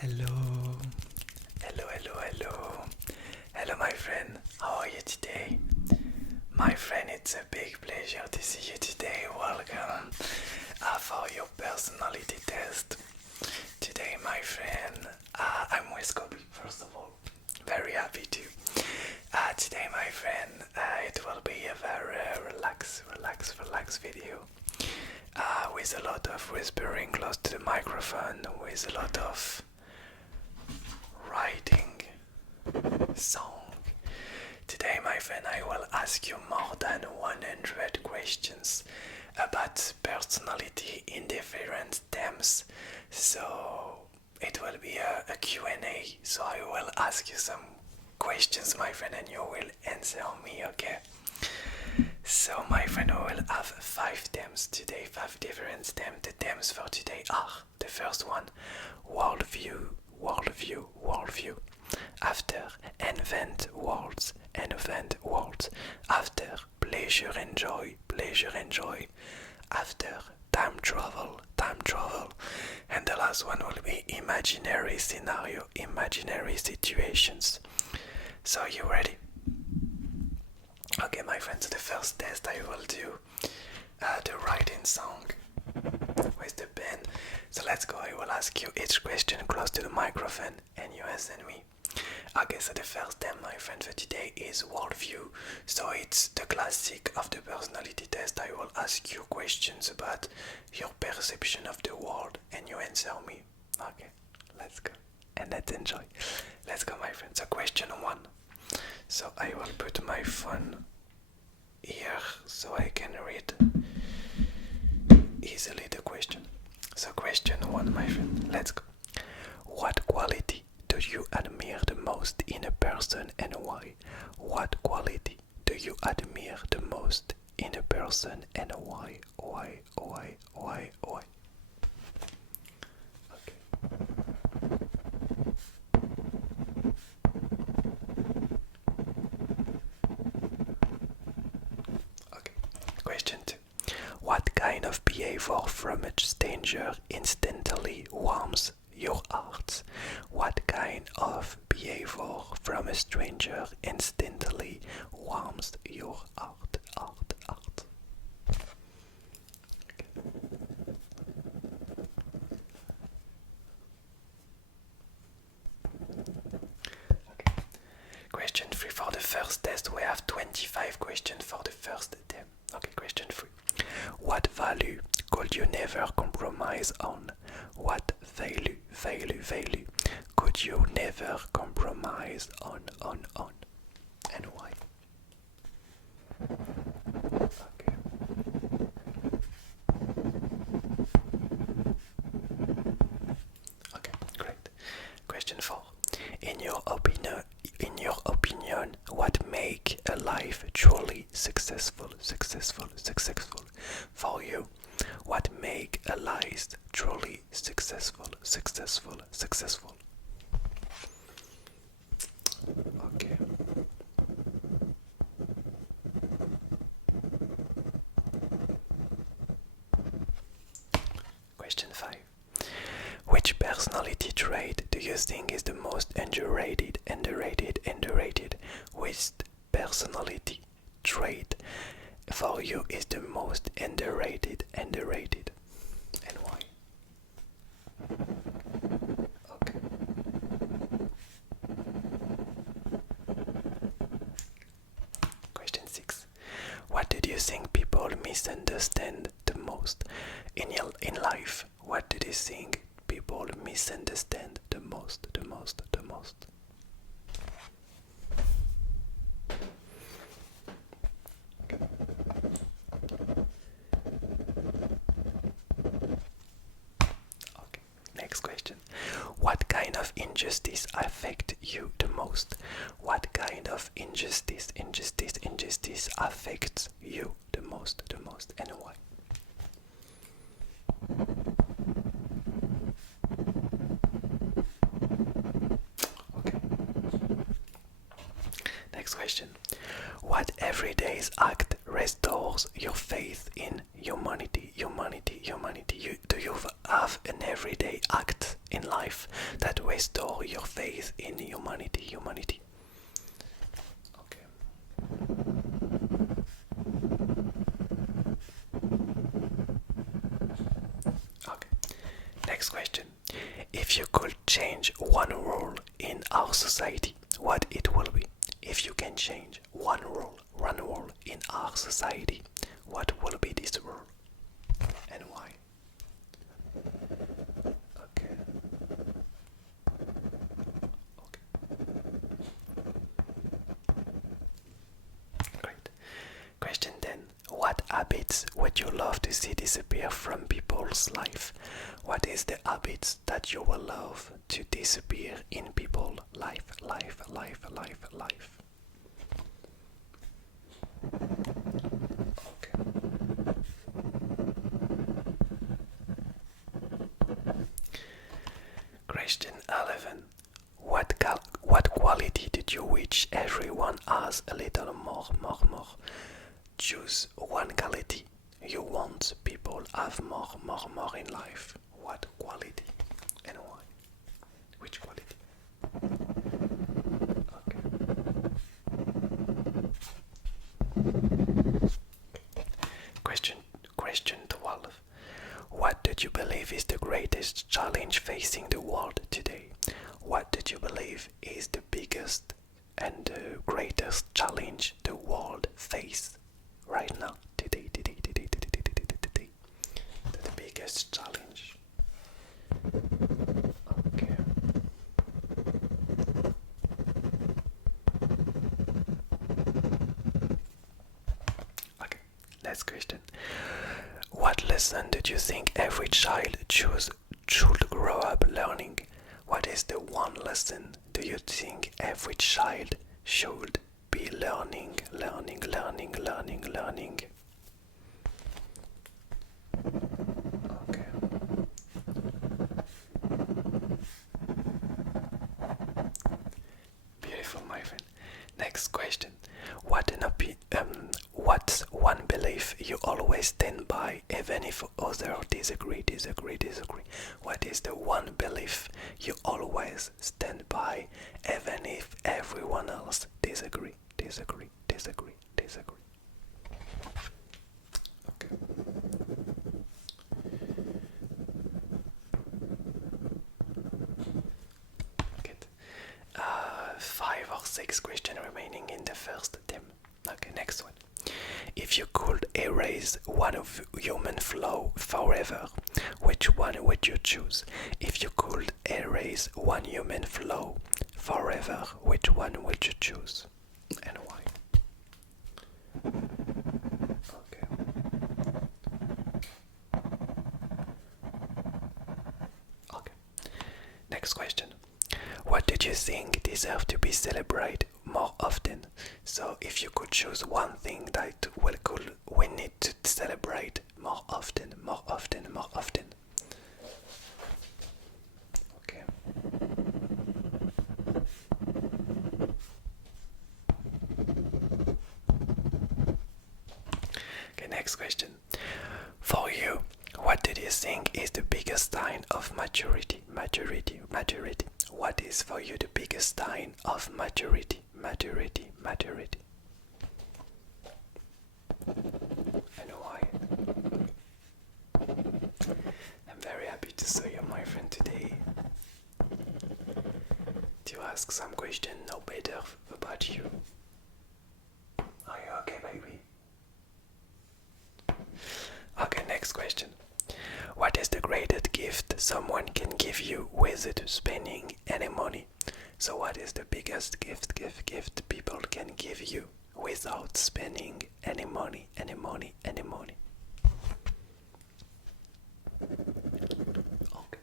Hello, hello my friend, how are you today? My friend, it's a big pleasure to see you today. Welcome for your personality test. Today my friend, I'm with Kobe first of all, very happy to. Today my friend, it will be a very relax video. With a lot of whispering close to the microphone, with a lot of writing song. Today, my friend, I will ask you more than 100 questions about personality in different themes. So it will be a Q&A. So I will ask you some questions, my friend, and you will answer me, okay? So my friend, we will have 5 themes today, 5 different themes. The themes for today are: the first one, worldview. After, invent worlds. After, pleasure and joy. After, time travel. And the last one will be imaginary scenario, imaginary situations. So you ready? Okay, my friends, the first test I will do the writing song with the pen. So let's go. I will ask you each question close to the microphone and you answer me. Okay, so the first theme, my friend, for today is worldview. So it's the classic of the personality test. I will ask you questions about your perception of the world and you answer me. Okay, let's go. And let's enjoy. Let's go, my friend. So question 1. So I will put my phone here so I can read easily the question. So question 1, my friend, let's go. What quality do you admire the most in a person and why? What quality do you admire the most in a person and why? Why? Okay. Question 2. What kind of behavior from a stranger instantly warms your heart? What kind of behavior from a stranger instantly warms your heart? Okay. Question 3 for the first test. We have 25 questions for the first theme. Okay, question 3. What value could you never compromise on? What value could you never compromise on? And why? Okay. Okay, great. Question 4. In your opinion, what make a life truly successful for you? What make a life truly successful? Okay. Question 5. Which personality trait do you think is the most underrated? Which personality trait for you is the most underrated? And why? Okay. Question 6. What did you think people misunderstand the most in life? What did you think people misunderstand the most? Okay, next question. What kind of injustice affect you the most? What kind of injustice affects you the most, and why? Okay. Next question. What everyday act restores your faith in humanity? Do you have an everyday act in life that restore your faith in humanity? Okay. Okay. Next question. If you could change one rule in our society, what it will be? If you can change one rule in our society, what will be this rule? And why? Okay. Great. Question 10. What habits would you love to see disappear from people's life? What is the habits that you will love to disappear in people's life? Okay. Question 11. What quality did you wish everyone has a little more? Choose one quality you want people have more in life. What quality and why? Which quality? Okay. Question 12. What do you believe is the greatest challenge facing the world today? What do you believe is the biggest and the greatest challenge the world faces right now? Today. The biggest challenge. Okay. Okay, next question. What lesson did you think every child should grow up learning? What is the one lesson do you think every child should be learning? Okay. Beautiful, my friend. Next question. What's one belief you always stand by even if others disagree? What is the one belief you always stand by even if everyone else disagree? Okay. Good. 5 or 6 questions remaining in the first theme. Okay, next one. If you could erase one of human flaw forever, which one would you choose? If you could erase one human flaw forever, which one would you choose? And why? Okay. Okay. Next question. What did you think deserves to be celebrated more often? So if you could choose one thing that we need to celebrate more often. Okay. Okay, next question. For you, what did you think is the biggest sign of maturity? What is for you the biggest sign of maturity? And why? I'm very happy to see you, my friend, today. To ask some question, know better about you. Are you okay, baby? Okay, next question. What is the greatest gift someone can give you without spending any money? So what is the biggest gift people can give you without spending any money? Okay.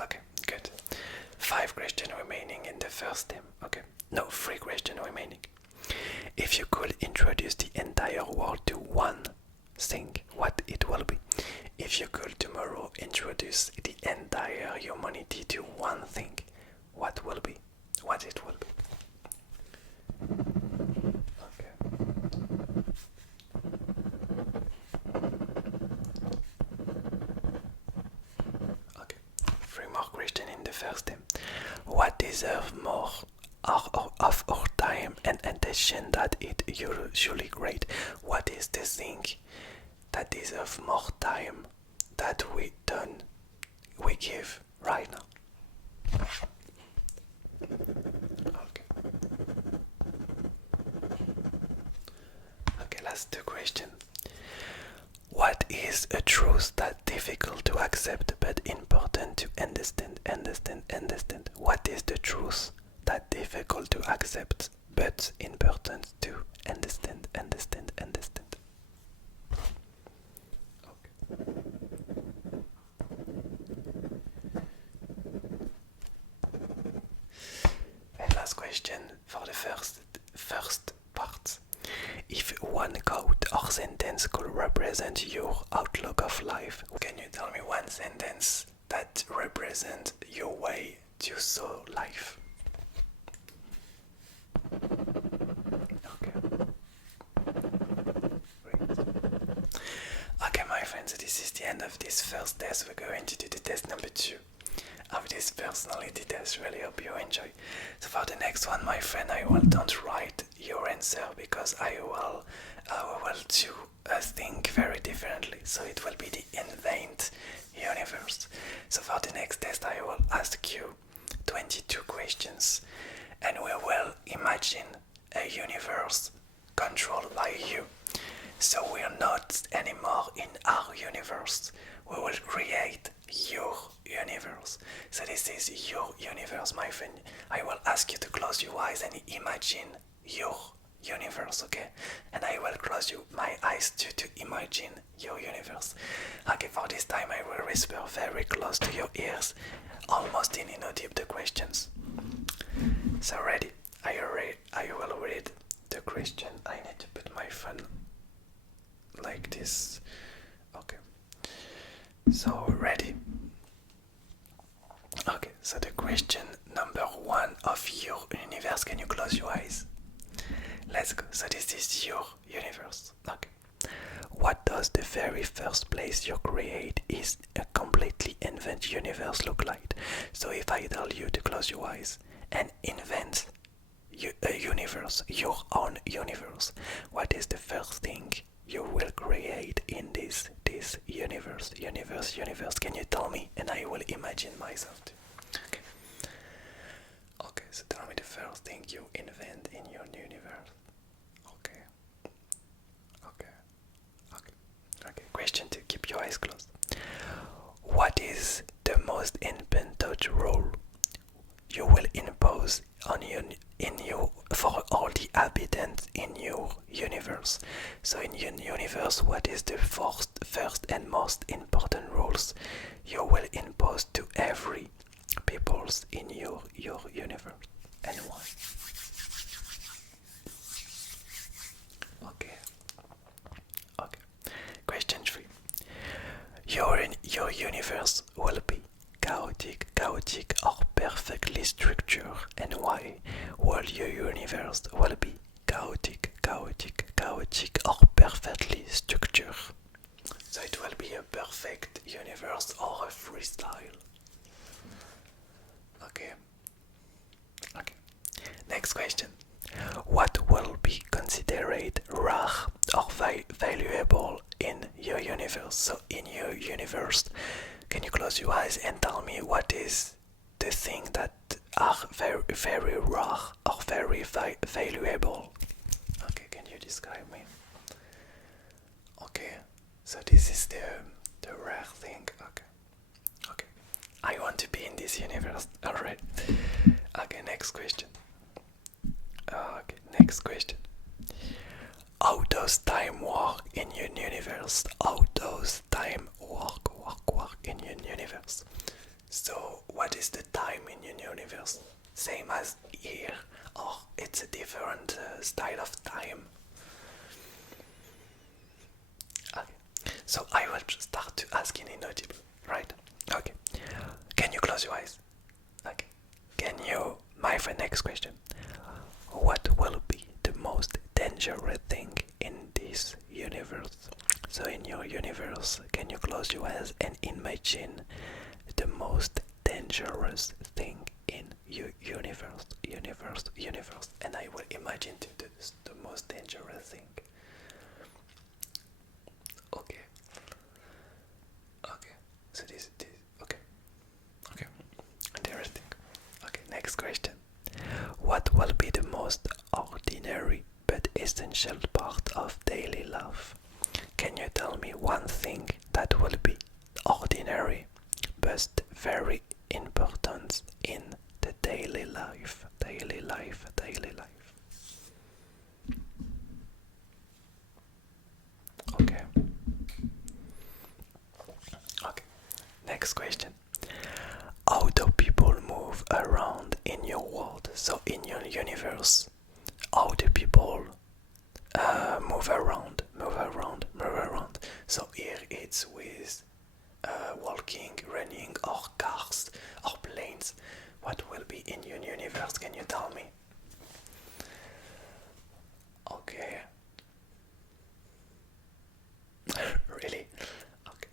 Okay, good. 5 questions remaining in the first theme. Okay, no, 3 questions remaining. If you could introduce the entire world to one thing, what it will be? If you could tomorrow introduce the entire humanity to first thing. What deserves more of our time and attention that it usually great? What is the thing that deserves more time that we give right now? Okay. Okay, last two questions. What is a truth that difficult to accept but important to understand? What is the truth that difficult to accept but important to understand? Okay. And last question for the first part. If one quote or sentence could represent your outlook of life, can you tell me one sentence that represents your way to see life? Okay. Great. Okay, my friends, this is the end of this first test. We're going to do the test number 2 of this personality test. Really hope you enjoy. So for the next one, my friend, I will don't write your answer because I will do a thing very differently. So it will be the invent universe. So for the next test, I will ask you 22 questions, and we will imagine a universe controlled by you. So we are not anymore in our universe. We will create your universe. So this is your universe, my friend. I will ask you to close your eyes and imagine your universe, okay? And I will close my eyes to imagine your universe. Okay, for this time I will whisper very close to your ears, almost inaudible the questions. So ready? I will read the question. I need to put my phone like this. Okay. So ready? Okay, so the question number 1 of your universe. Can you close your eyes? Let's go. So this is your universe. Okay. What does the very first place you create is a completely invent universe look like? So if I tell you to close your eyes and invent a universe, your own universe, what is the first thing you will create in this universe? Can you tell me? And I will imagine myself too. Okay. Okay, so tell me the first thing you invent in your universe. Okay. Question 2. Keep your eyes closed. What is the most important rule you will impose on you for all the inhabitants in your universe? So in your universe, what is the first and most important rules you will impose to every peoples in your universe, and why? Okay. Question 3. Your universe will be chaotic or perfectly structured, and why? Will your universe will be chaotic or perfectly structured? So it will be a perfect universe or a freestyle. Okay. Next question. What will be considered rare or valuable in your universe? So in your universe, can you close your eyes and tell me what is the thing that are very, very rare or very valuable? Okay, can you describe me? Okay, so this is the rare thing. Okay. I want to be in this universe. Alright. Okay, next question. How does time work in your universe? How does time work in your universe? So, what is the time in your universe? Same as here, or it's a different style of time? Okay, so I will start to ask in inaudible, right? Okay, can you close your eyes? Okay, my next question. What will be the most dangerous thing in this universe? So in your universe, can you close your eyes and imagine the most dangerous universe, and I will imagine the most dangerous thing. Okay. Okay. So this okay. Okay. Interesting. Okay, next question. What will be the most ordinary but essential part of daily life? Can you tell me one thing that will be ordinary but very important in the daily life? Daily life. Okay. Okay. Next question. How do people move around in your world? So in your universe, how do people move around? So here it's with walking, running, or cars, or planes. What will be in your universe? Can you tell me? Okay. Really? Okay.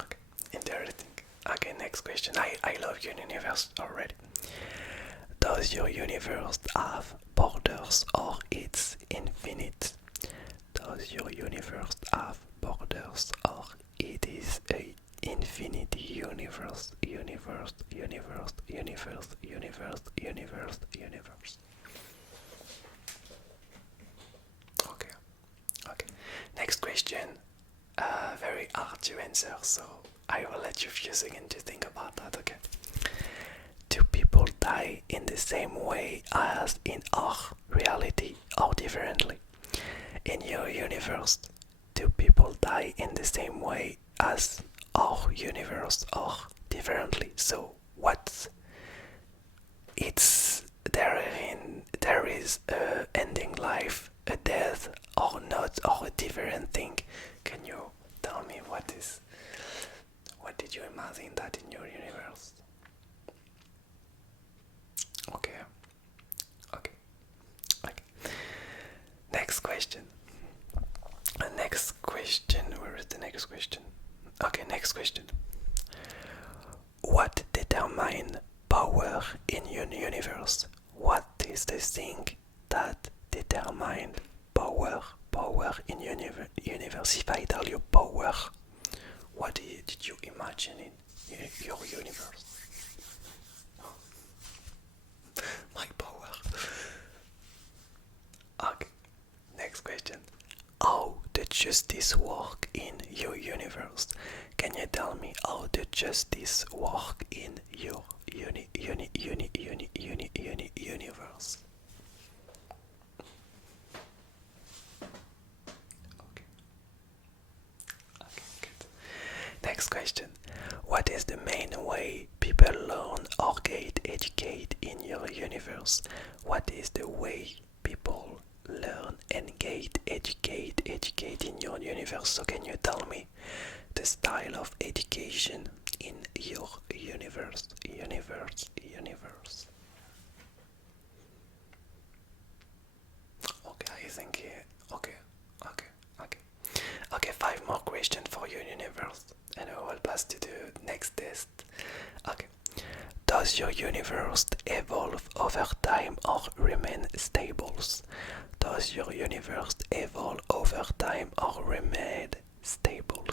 Okay. Interesting. Okay, next question. I love your universe already. Does your universe have borders or it's infinite? Does your universe have borders or it is a infinite universe? Universe. Okay. Next question. Very hard to answer, so I will let you a few seconds to think about that, okay? Do people die in the same way as in our reality or differently? In your universe, do people die in the same way as our universe or differently? So what it's there is a ending life, a death or not, or a different thing? Can you tell me what did you imagine that in your universe? Okay. Next question. Where is the next question? Okay, next question. What determines power in your universe? What is the thing that determines power in your universe? If I tell you power, what did you imagine in your universe? My power. Okay, next question. How the justice work in your universe? Can you tell me how the justice work in your universe? Okay, good. Next question. What is the main way people learn or get educated in your universe? What is the way people learn and get educate in your universe? So can you tell me the style of education in your universe? Okay, I think okay, 5 more questions for your universe and I will pass to the next test. Okay. Does your universe evolve over time or remain stable? Does your universe evolve over time or remain stable?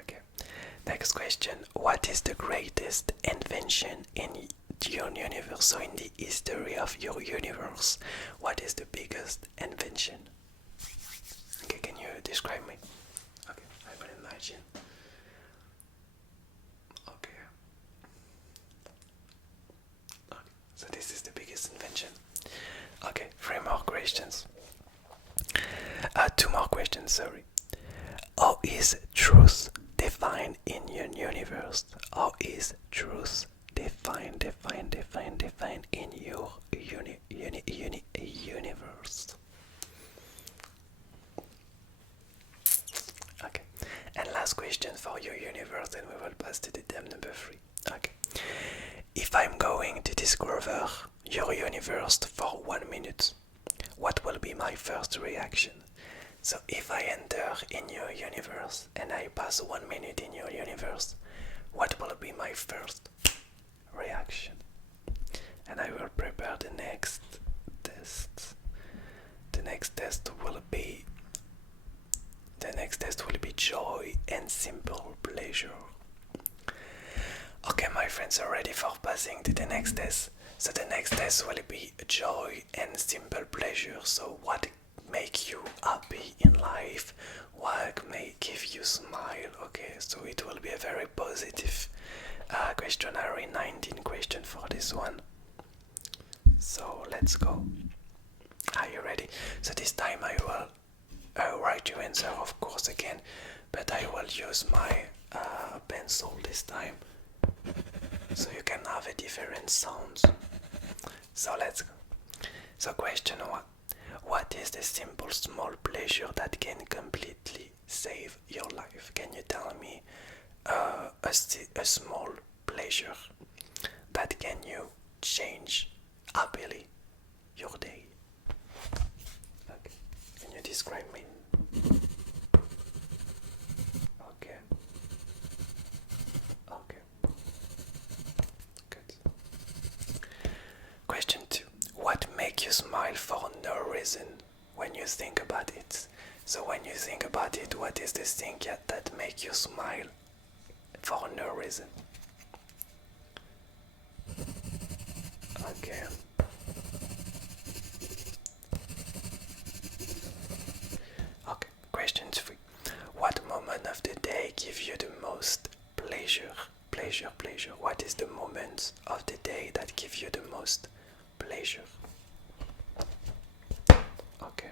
Okay. Next question. What is the greatest invention in your universe? So in the history of your universe, what is the biggest invention? Okay, can you describe me? Okay, I will imagine. Okay. So this is the biggest invention. Okay, 3 more questions. 2 more questions, sorry. How is truth defined in your universe? How is truth defined in your universe? Okay. And last question for your universe, then we will pass to the step number 3. Okay. If I'm going to discover your universe for 1 minute, what will be my first reaction? So if I enter in your universe and I pass 1 minute in your universe, what will be my first reaction? And I will prepare the next test. The next test will be joy and simple pleasure. Okay, my friends are ready for passing to the next test. So the next test will be joy and simple pleasure. So what make you happy in life? What may give you smile? Okay, so it will be a very positive questionnaire. 19 question for this one. So let's go. Are you ready? So this time I will write your answer, of course, again, but I will use my pencil this time, so you can have a different sounds. So let's go. So question 1. What is the simple small pleasure that can completely save your life? Can you tell me a small pleasure that can you change happily your day? Okay. Can you describe me? Okay. Okay. Good. Question 2. What makes you smile for no reason when you think about it? So when you think about it, what is the thing that makes you smile for no reason? Okay. Okay. Question 3. What moment of the day gives you the most pleasure? Pleasure. What is the moment of the day that gives you the most pleasure? Okay.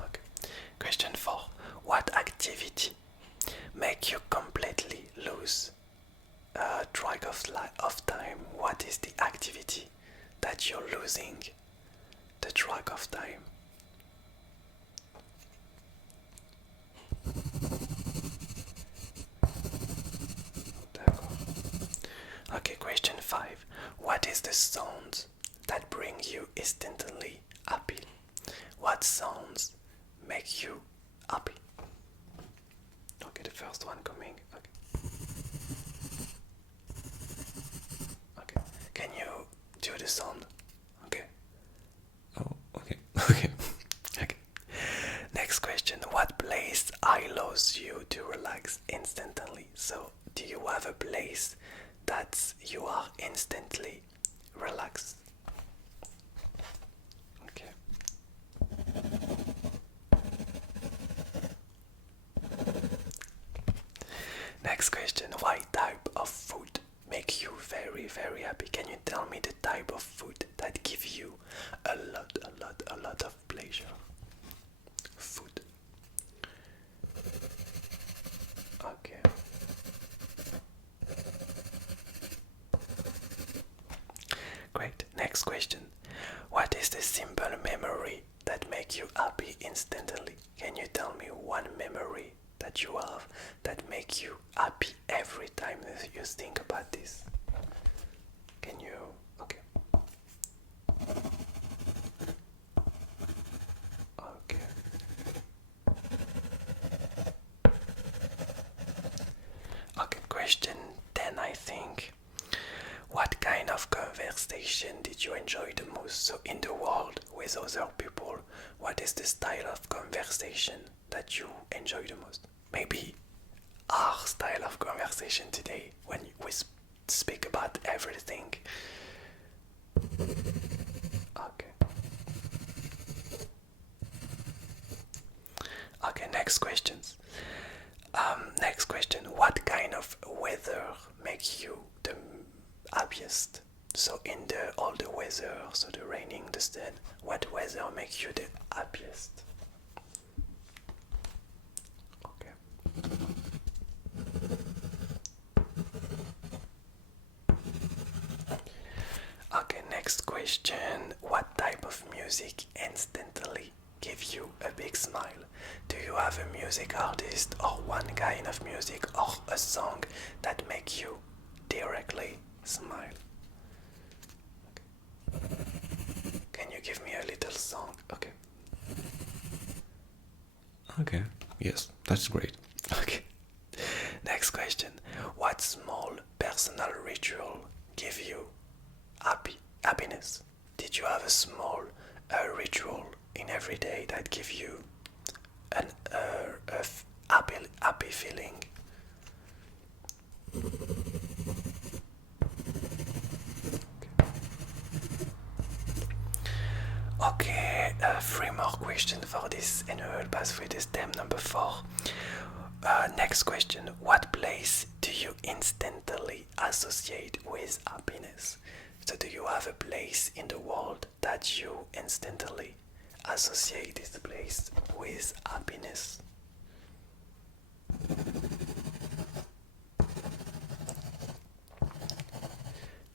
Okay. Question 4. What activity make you completely lose track of time? What is the activity that you're losing the track of time? Okay, question 5. What is the sound that bring you instantly happy? What sounds make you happy? Okay, the first one coming. Okay. Can you do the sound? Okay. Oh, okay. Okay. Next question. What place allows you to relax instantly? So, do you have a place that you are instantly relaxed? Okay. Next question. What type of food make you very, very happy? Can you tell me the type of food that gives you a lot of pleasure? Food. Okay. Great. Next question. What is the simple memory that makes you happy instantly? Can you tell me one memory that you have that makes you happy every time that you think about this? Can you? Okay. Okay. Okay, question 10, I think. What kind of conversation did you enjoy the most? So in the world with other people, what is the style of conversation that you enjoy the most? Maybe our style of conversation today when we speak about everything. Okay. Okay, next questions. Next question. What kind of weather makes you the happiest? So in all the weather, so the raining, the sun, what weather makes you the happiest? Okay. Okay, next question. What type of music instantly gives you a big smile? Do you have a music artist or one kind of music or a song that makes you directly smile? Okay. Can you give me a little song? Okay. Okay, yes, that's great. Okay. Next question. What small personal ritual give you happiness? Did you have a small ritual in every day that give you an happy feeling? Okay, three more questions for this, and we will pass through this theme number 4. Next question. What place do you instantly associate with happiness? So do you have a place in the world that you instantly associate this place with happiness?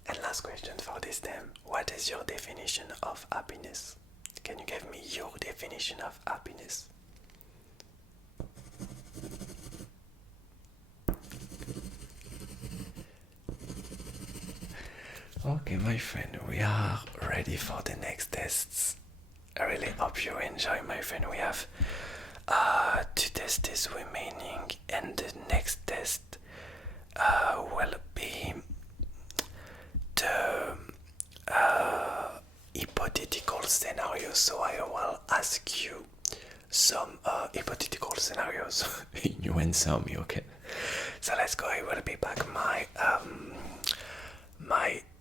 And last question for this theme. What is your definition of happiness? Can you give me your definition of happiness? Okay, my friend, we are ready for the next tests. I really hope you enjoy, my friend. We have 2 tests remaining, and the next test will be the hypothetical scenario. So I will ask you some hypothetical scenarios. You answer me, okay? So let's go. I will be back my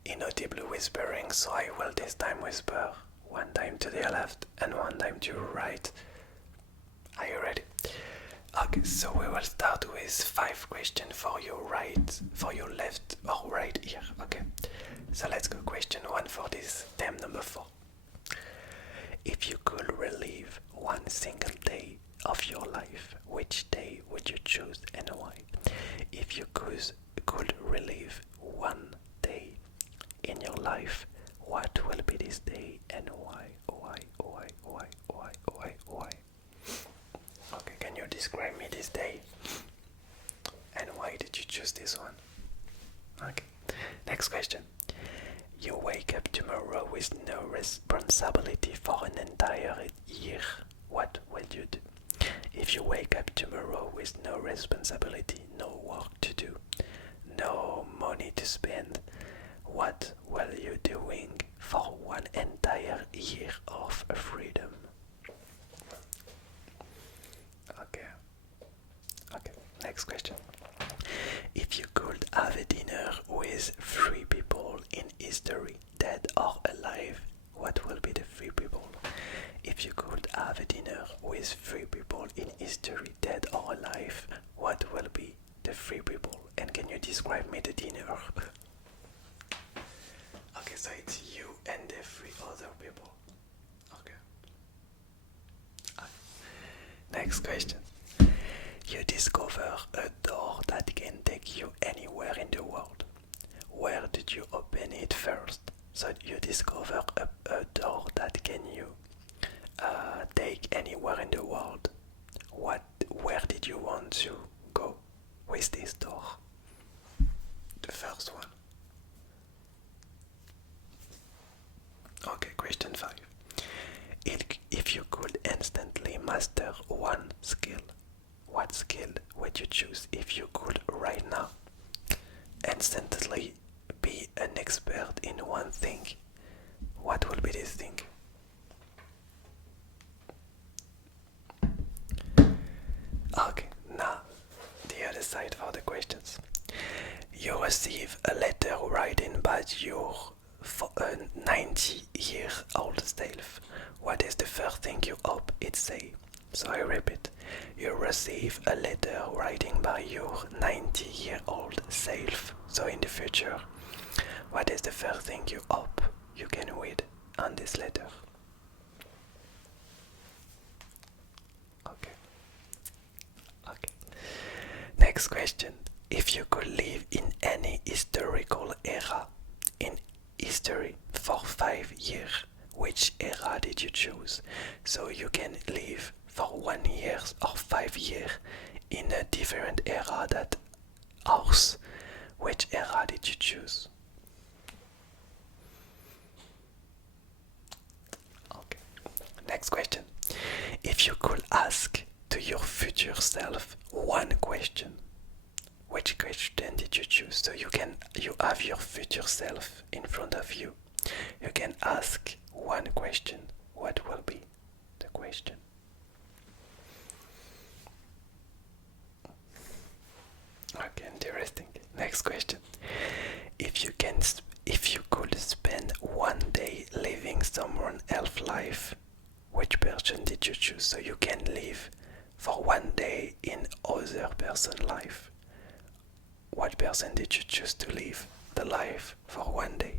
inaudible whispering. So I will this time whisper 1 time to the left and 1 time to your right. Are you ready? Okay, so we will start with 5 questions for your left or right ear. Okay, so let's go. Question 1 for this theme number 4. If you could relive one single day of your life, which day would you choose and why? If you could relive one day in your life, what will be this day and why? Why? Okay, can you describe me this day? And why did you choose this one? Okay, next question. You wake up tomorrow with no responsibility for an entire year. What will you do? If you wake up tomorrow with no responsibility, no work to do, no money to spend, what will you doing for one entire year of freedom? Okay, next question. If you could have a dinner with 3 people in history, dead or alive, what will be the 3 people? If you could have a dinner with 3 people in history, dead or alive, what will be the 3 people? And can you describe me the dinner? Okay, so it's you and the 3 other people. Okay. Next question. You discover a door that can take you anywhere in the world. Where did you open it first? So you discover a door that can you take anywhere in the world. Where did you want to go with this door? The first one. Okay, question 5. If you could instantly master one skill, what skill would you choose if you could right now instantly be an expert in one thing? What will be this thing? Okay, now the other side for the questions. You receive a letter written by your 90-year-old self. What is the first thing you hope it say? So I repeat. You receive a letter writing by your 90-year-old self. So in the future, what is the first thing you hope you can read on this letter? Okay. Next question. If you could live in any historical era in history for 5 years, which era did you choose? So you can live for 1 year or 5 years in a different era that ours. Which era did you choose? Okay. Next question. If you could ask to your future self one question, which question did you choose? So you have your future self in front of you. You can ask one question. What will be the question? Okay, interesting. Next question. If you could spend one day living someone else's life, which person did you choose? So you can live for one day in other person's life. What person did you choose to live the life for one day?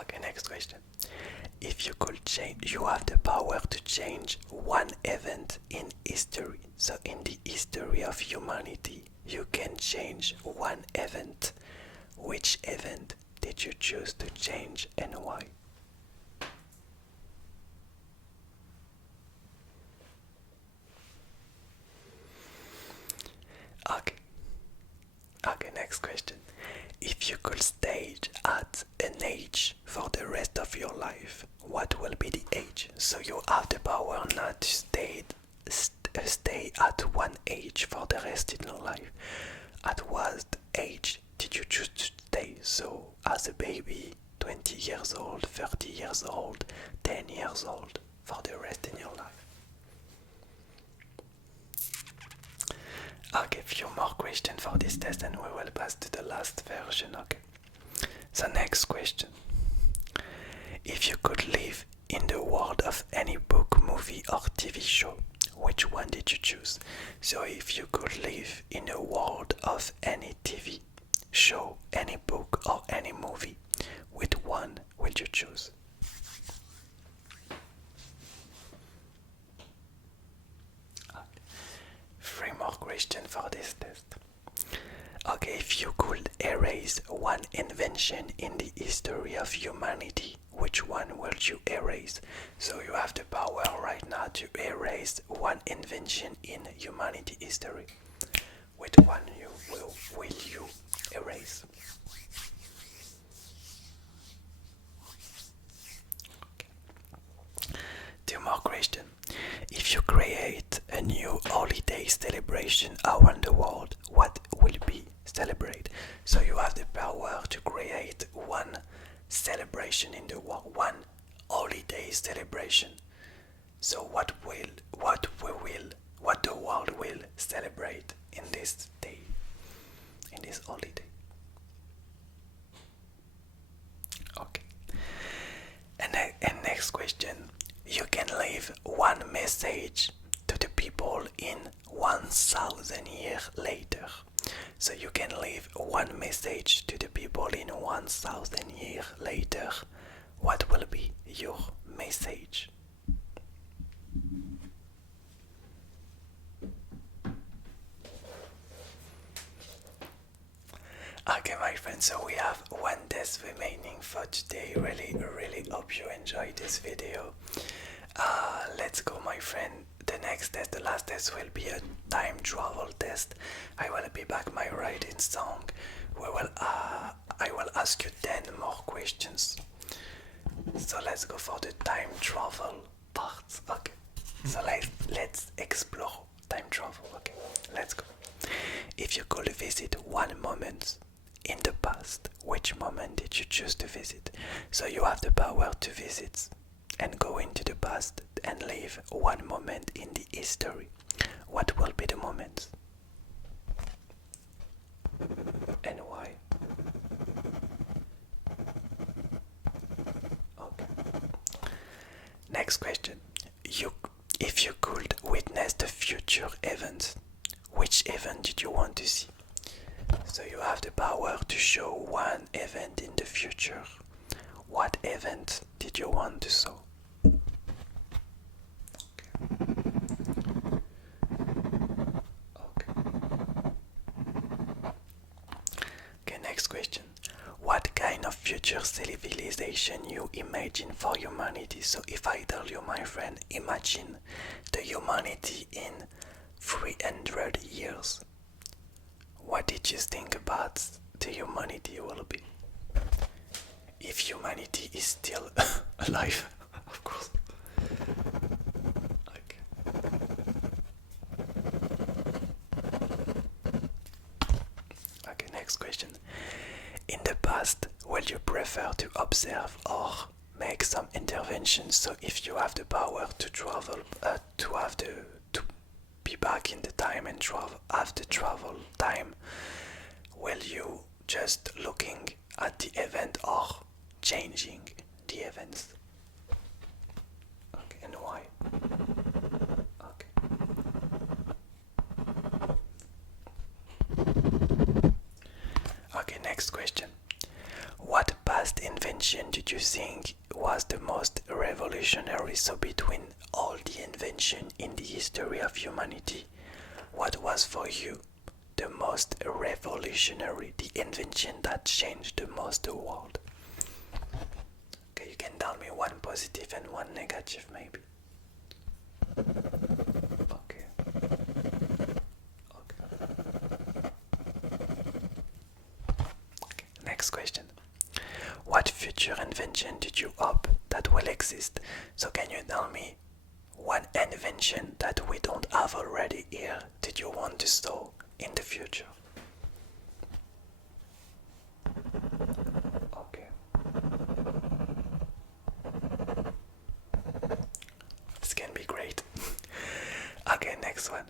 Okay, next question. If you could change, you have the power to change one event in history. So in the history of humanity, you can change one event. Which event did you choose to change and why? Okay, next question. If you could stay at an age for the rest of your life, what will be the age? So you have the power not to stay at one age for the rest of your life. At what age did you choose to stay? So as a baby, 20 years old, 30 years old, 10 years old, for the rest in your life. Okay, a few more questions for this test and we will pass to the last version, okay? So next question. If you could live in the world of any book, movie or TV show, which one did you choose? So if you could live in the world of any TV show, any book or any movie, which one would you choose? Three more questions for this test. Okay, if you could erase one invention in the history of humanity, which one will you erase? So you have the power right now to erase one invention in humanity history. Which one will you erase? Okay. Two more questions. If you create a new holiday celebration around the world, what will be celebrated? So you have the power to create one celebration in the world, one holiday celebration. So what the world will celebrate in this day, in this holiday? Okay. And next question. You can leave one message to the people in 1,000 years later. So you can leave one message to the people in 1,000 years later. What will be your message? Okay, my friends, so we have one test remaining for today. Really hope you enjoyed this video. Let's go, my friend. The next test, the last test, will be a time travel test. I will be back my writing song. I will ask you 10 more questions. So let's go for the time travel part. Okay. So let's explore time travel. Okay. Let's go. If you could visit one moment in the past, which moment did you choose to visit? So you have the power to visit and go into the past and live one moment in the history. What will be the moment? And why? Okay. Next question. If you could witness the future events, which event did you want to see? So you have the power to show one event in the future. What event did you want to show? Okay, next question. What kind of future civilization you imagine for humanity? So if I tell you, my friend, imagine the humanity in 300 years. What did you think about the humanity will be? if humanity is still alive, of course. Okay, next question. In the past, would you prefer to observe or make some interventions? So if you have the power to travel, to be back in the time and have the travel time, will you just looking at the event or changing the events? Okay, and why? Okay. Okay, next question. What past invention did you think was the most revolutionary? So between all the invention in the history of humanity, what was for you the most revolutionary, the invention that changed the most the world? Okay, you can tell me one positive and one negative maybe. Okay. Okay, next question. What future invention did you hope that will exist? So can you tell me one invention that we don't have already here did you want to saw in the future? Okay. This can be great. Okay, next one.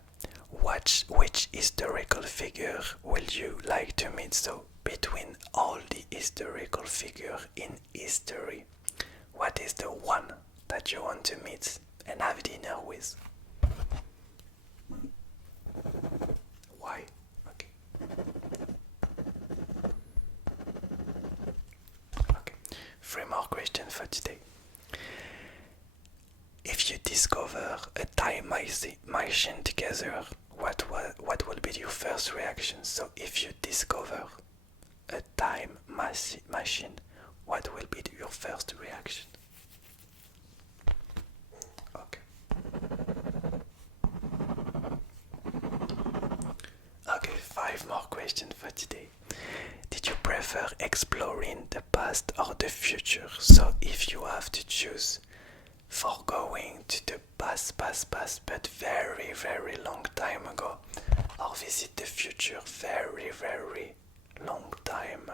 Which historical figure will you like to meet? So between all the historical figures in history, what is the one that you want to meet and have dinner with? Why? Okay. Okay. 3 more questions for today. If you discover a time machine together, what will be your first reaction? So if you discover a time machine, what will be your first reaction? Okay. Okay, 5 more questions for today. Did you prefer exploring the past or the future? So if you have to choose for going to the past, but very, very long time ago, or visit the future very, very long time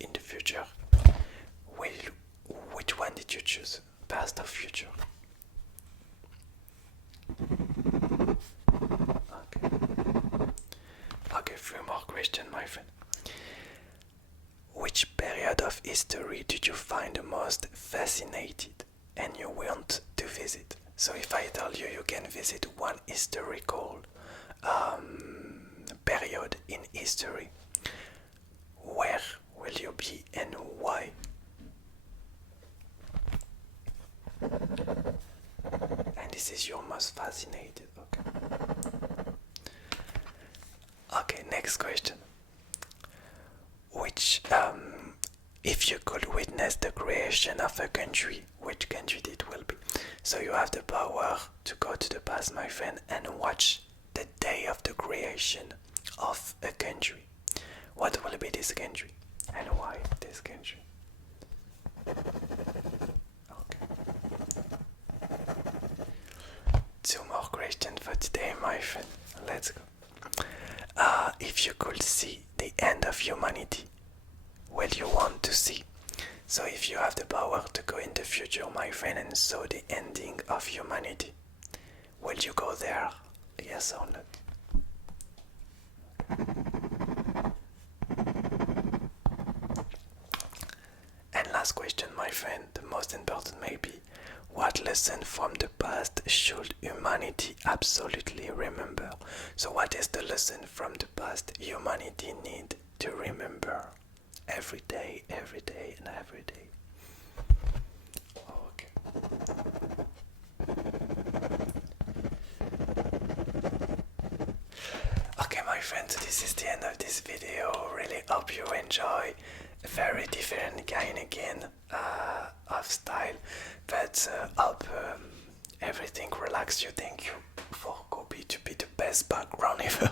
in the future, which one did you choose, past or future? Okay. Okay, 3 more questions, my friend. Which period of history did you find the most fascinating and you want to visit? So if I tell you you can visit one historical period in history, where will you be and why? And this is your most fascinated. Okay. Okay, next question. Which, if you could witness the creation of a country, which country it will be? So you have the power to go to the past, my friend, and watch the day of the creation of a country. What will be this country? And why this country? Okay. 2 more questions for today, my friend. Let's go. If you could see the end of humanity, will you want to see? So if you have the power to go in the future, my friend, and saw the ending of humanity, will you go there? Yes or not? And last question, my friend, the most important maybe. What lesson from the past should humanity absolutely remember? So what is the lesson from the past humanity need to remember every day and every day? Okay. Okay, my friends, this is the end of this video. Really hope you enjoy. A very different kind again of style, but hope everything relax you. Thank you for Kobe to be the best background ever.